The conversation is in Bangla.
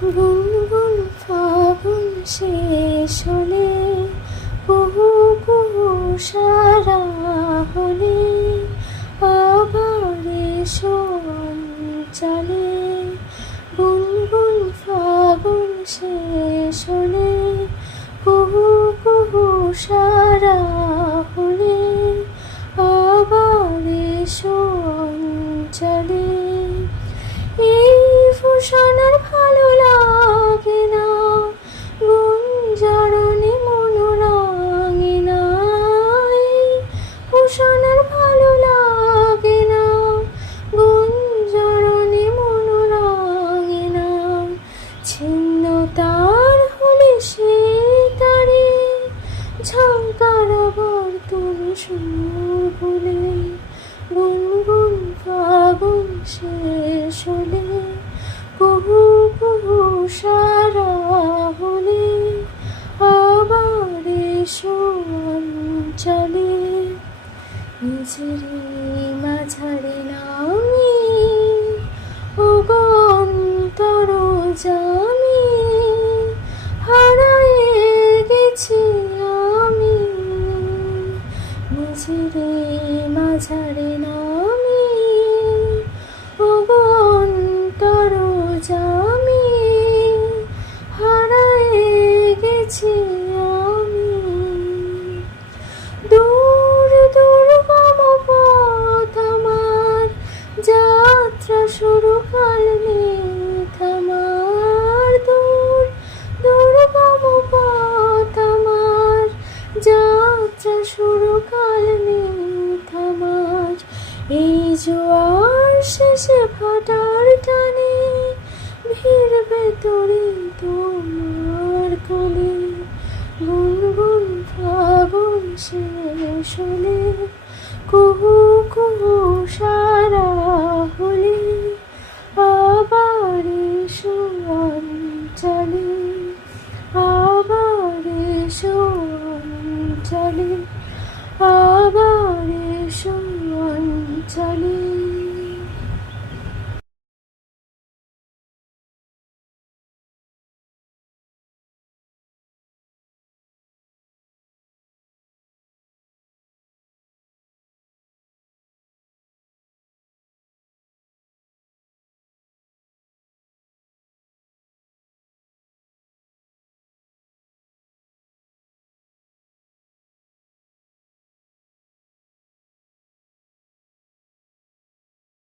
গুনগুন ফাগুন শেষ হলে, কুহু কুহু সারা হলে, আবার এসো অঞ্চলে। গুনগুন ফাগুন শেষ হলে, কুহু কুহু সারা হলে, আবার এসো অঞ্চলে। এই ফুসন আর ভালো লাগে না, গুঞ্জরণে মনোরাঙে না। এই ফুসন আর ভালো লাগে না, গুঞ্জরণে মনোরাঙে না। ছিন্ন তার হলে সে তারে, ঝঙ্কার বর্তন সুর ভুলে। গুনগুন ফাগুন শেষ হলে, কুহু কুহু সারা হলে, আবার এসো অঞ্চলে। নিজেরই মাঝারে নামি, ওগো অন্তরজামি, হারায়ে গেছি আমি। নিজেরই মাঝারে নামি, ওগো অন্তরজামি, হারায়ে গেছি আমি। দূর দুর্গম পথ আমার, যাত্রা শুরু কাল মিথ আমার। দূর দুর্গম পথ আমার, যাত্রা শুরু কাল মিথ আমার। এই জোয়ার শেষে ভাটার টানে, ভিড়বে তরি তোমার কোলে। গুনগুন ফাগুন শেষ হলে, কুহু কুহু